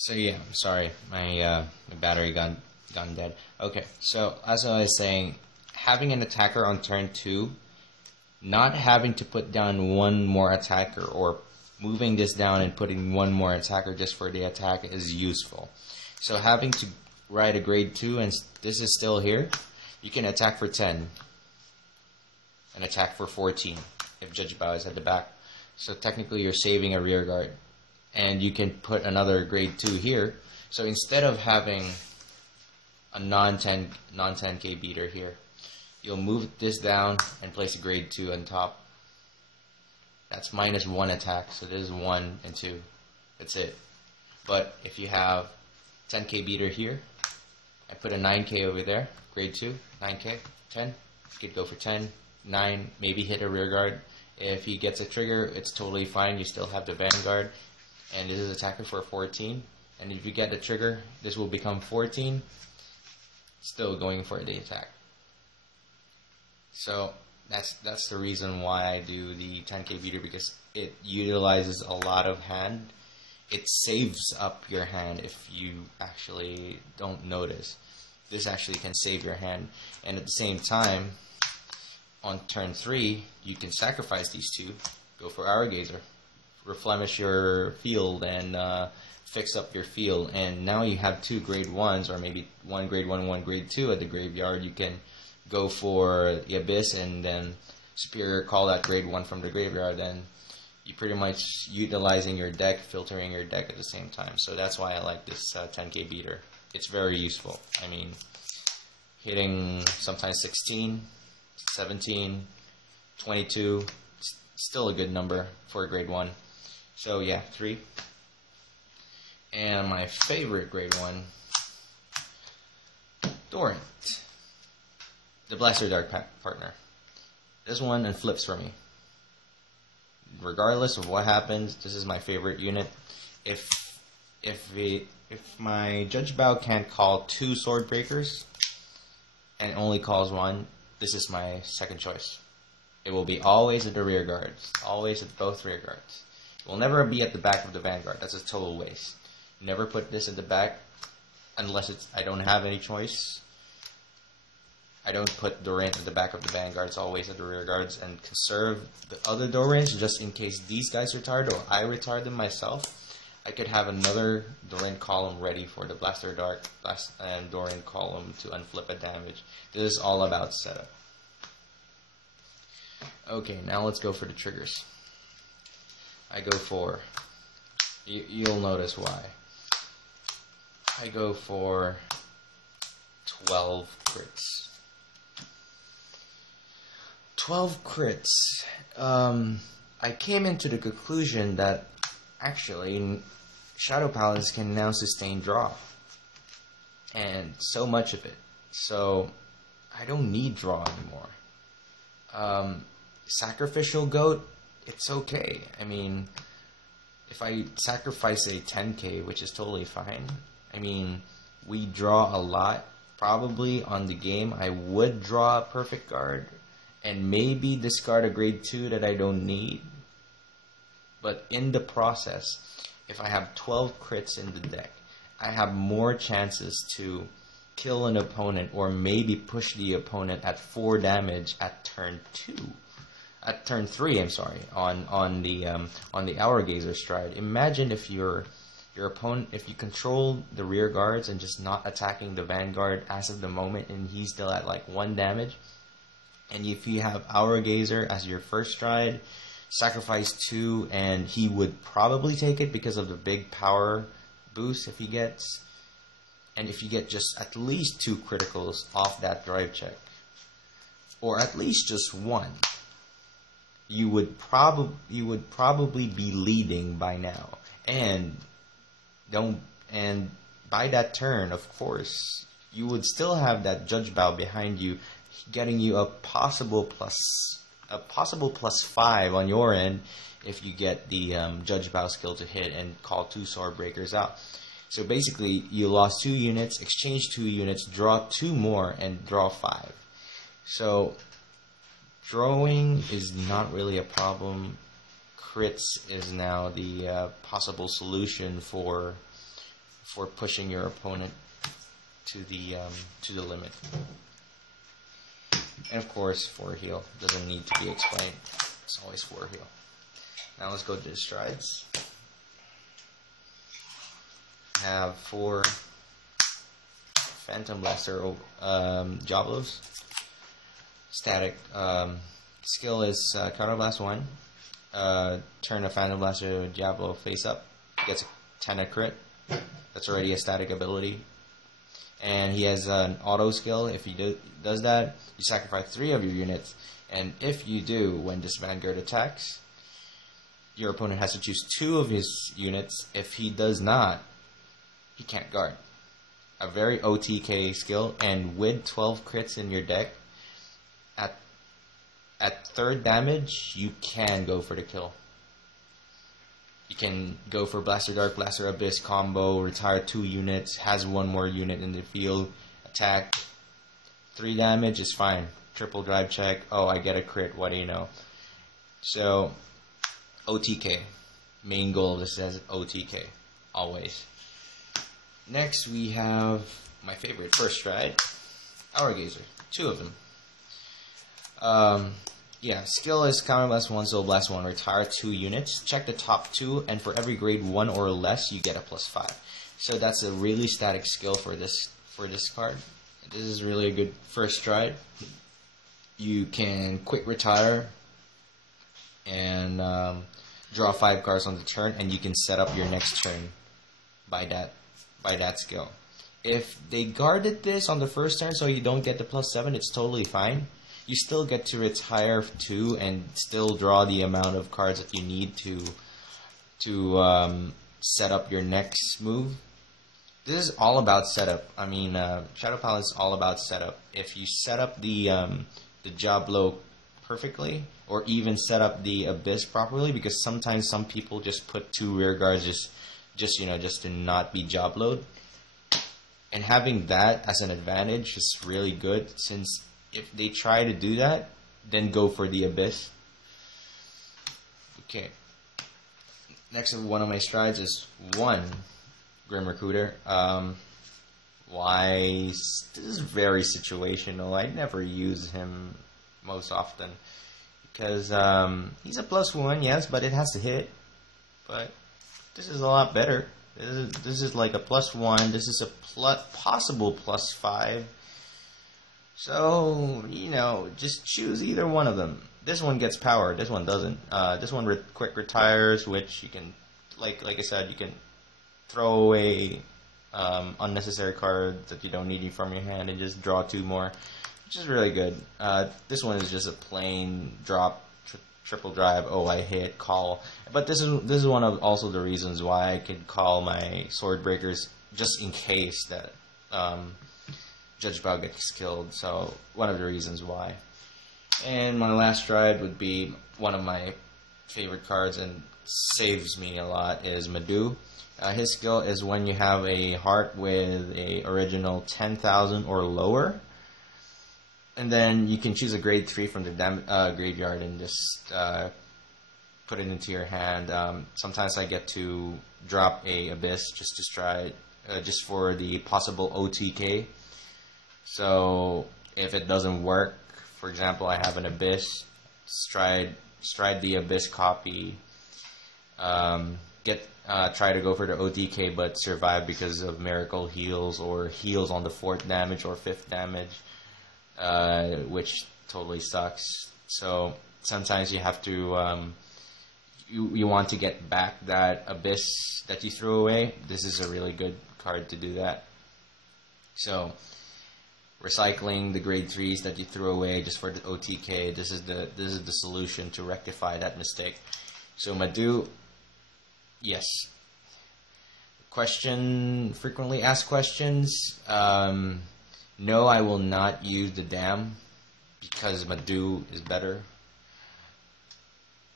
So yeah, I'm sorry, my battery gone dead. Okay, so as I was saying, having an attacker on turn 2, not having to put down one more attacker or moving this down and putting one more attacker just for the attack is useful. So having to ride a grade 2 and this is still here, you can attack for 10 and attack for 14 if Judge Bao is at the back. So technically you're saving a rear guard. And you can put another grade 2 here. So instead of having a non-10k beater here, you'll move this down and place a grade 2 on top. That's -1 attack, so this is 1 and 2. That's it. But if you have 10k beater here, I put a 9k over there, grade 2, 9k, 10. You could go for 10, 9, maybe hit a rear guard. If he gets a trigger, it's totally fine. You still have the vanguard. And this is attacker for 14. And if you get the trigger, this will become 14. Still going for the attack. So that's the reason why I do the 10k beater, because it utilizes a lot of hand. It saves up your hand if you actually don't notice. This actually can save your hand. And at the same time, on turn 3, you can sacrifice these two, go for Hour Gazer, replenish your field and fix up your field, and now you have 2 grade 1s, or maybe 1 grade 1, 1 grade 2 at the graveyard. You can go for the Abyss and then Superior call that grade 1 from the graveyard, and you pretty much utilizing your deck, filtering your deck at the same time. So that's why I like this 10k beater. It's very useful. I mean, hitting sometimes 16, 17, 22, still a good number for a grade 1. So yeah, 3. And my favorite grade 1, Dorant, the Blaster Dark partner. This one and flips for me. Regardless of what happens, this is my favorite unit. If my Judge Bao can't call 2 Sword Breakers and only calls 1, this is my second choice. It will be always at the rear guards, always at both rear guards. It will never be at the back of the vanguard. That's a total waste. Never put this at the back unless I don't have any choice. I don't put Dorant at the back of the vanguard. It's always at the rear guards, and conserve the other Dorants just in case these guys retard or I retard them myself. I could have another Dorant column ready for the Blaster Dark and Dorant column to unflip a damage. This is all about setup. Okay, now let's go for the triggers. I go for, you'll notice why. I go for 12 crits. 12 crits. I came into the conclusion that actually Shadow Paladins can now sustain draw. And so much of it. So I don't need draw anymore. Sacrificial Goat, it's okay. I mean, if I sacrifice a 10k, which is totally fine. I mean, we draw a lot. Probably on the game, I would draw a perfect guard and maybe discard a grade 2 that I don't need. But in the process, if I have 12 crits in the deck, I have more chances to kill an opponent or maybe push the opponent at 4 damage at turn 2. At turn 3, I'm sorry, on the Hour Gazer stride. Imagine if your opponent, if you control the rear guards and just not attacking the vanguard as of the moment, and he's still at like 1 damage. And if you have Hour Gazer as your first stride, sacrifice 2, and he would probably take it because of the big power boost if he gets. And if you get just at least 2 criticals off that drive check, or at least just 1, you would probably be leading by now. And by that turn, of course, you would still have that Judge Bao behind you, getting you a possible +5 on your end if you get the Judge Bao skill to hit and call 2 Sword Breakers out. So basically, you lost 2 units, exchange 2 units, draw 2 more, and draw 5. So drawing is not really a problem. Crits is now the possible solution for for pushing your opponent to the limit. And of course, 4 heal doesn't need to be explained. It's always 4 heal. Now let's go to the strides. Have 4 Phantom Blaster Jablos. Static skill is Counterblast 1. Turn a Phantom Blaster Diablo face up. Gets a 10 crit. That's already a static ability. And he has an auto skill. If he does that, you sacrifice 3 of your units. And if you do, when this Vanguard attacks, your opponent has to choose 2 of his units. If he does not, he can't guard. A very OTK skill, and with 12 crits in your deck, at 3rd damage, you can go for the kill. You can go for Blaster Dark, Blaster Abyss combo, retire 2 units, has 1 more unit in the field, attack, 3 damage is fine. Triple drive check, oh, I get a crit, what do you know? So, OTK. Main goal of this is OTK, always. Next we have my favorite first stride, Hour Gazer. 2 of them. Yeah, skill is Counterblast 1, Soul Blast 1, retire 2 units, check the top 2, and for every grade 1 or less, you get a +5. So that's a really static skill for this card. This is really a good first stride. You can quick retire and draw 5 cards on the turn, and you can set up your next turn by that skill. If they guarded this on the first turn so you don't get the +7, it's totally fine. You still get to retire 2 and still draw the amount of cards that you need to set up your next move. This is all about setup. I mean, Shadow Paladin is all about setup. If you set up the Jablo perfectly, or even set up the Abyss properly, because sometimes some people just put 2 rear guards just to not be Jabloed. And having that as an advantage is really good, since if they try to do that, then go for the Abyss. Okay. Next, one of my strides is 1 Grim Recruiter. Why? This is very situational. I never use him most often because he's a +1, yes, but it has to hit. But this is a lot better. This is like a +1. This is a possible +5. So, you know, just choose either one of them. This one gets power, this one doesn't. This one quick retires, which you can, like I said, you can throw away unnecessary cards that you don't need from your hand and just draw 2 more, which is really good. This one is just a plain drop, triple drive, oh I hit, call. But this is one of also the reasons why I could call my Sword Breakers just in case that Judge Bao gets killed, so one of the reasons why. And my last stride would be one of my favorite cards and saves me a lot is Madhu. His skill is when you have a heart with a original 10,000 or lower, and then you can choose a grade 3 from the graveyard and just put it into your hand. Sometimes I get to drop a Abyss just to stride, just for the possible OTK. So if it doesn't work, for example, I have an Abyss, stride the Abyss copy, try to go for the OTK but survive because of miracle heals or heals on the 4th damage or 5th damage, which totally sucks. So sometimes you have to you want to get back that Abyss that you threw away. This is a really good card to do that. So recycling the grade 3s that you threw away just for the OTK, this is the solution to rectify that mistake. So Madhu, yes. Question, frequently asked questions. No, I will not use the Dam because Madhu is better.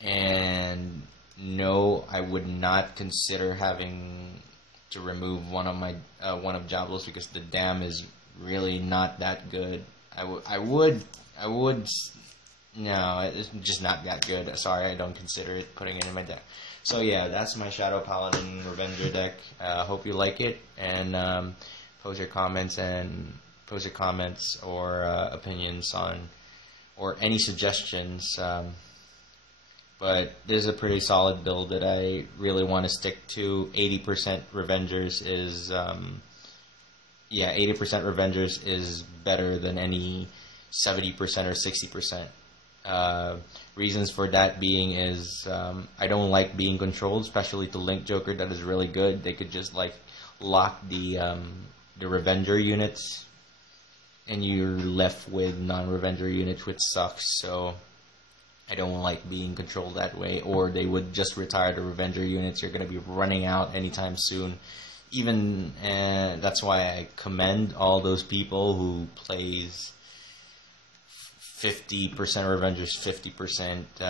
And no, I would not consider having to remove one of Jablos because the Dam is really not that good. I would no, it's just not that good. Sorry, I don't consider it putting it in my deck. So yeah, that's my Shadow Paladin Revenger deck. Hope you like it, and post your comments or opinions on, or any suggestions. But this is a pretty solid build that I really want to stick to. 80% Revengers is 80% Revengers is better than any 70% or 60%. Reasons for that being is I don't like being controlled, especially the Link Joker that is really good. They could just like lock the Revenger units, and you're left with non-Revenger units, which sucks. So I don't like being controlled that way. Or they would just retire the Revenger units. You're going to be running out anytime soon. Even that's why I commend all those people who plays 50% Revengers, 50%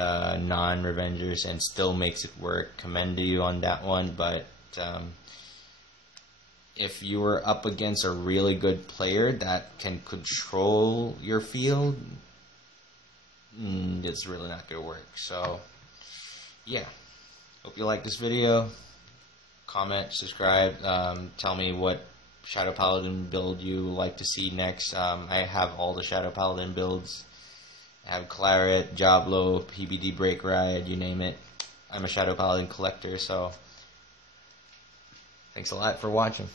non-Revengers, and still makes it work. Commend you on that one. But if you were up against a really good player that can control your field, it's really not going to work. So yeah, hope you like this video. Comment, subscribe, tell me what Shadow Paladin build you like to see next. I have all the Shadow Paladin builds. I have Claret, Jablo, PBD Break Ride, you name it. I'm a Shadow Paladin collector, so thanks a lot for watching.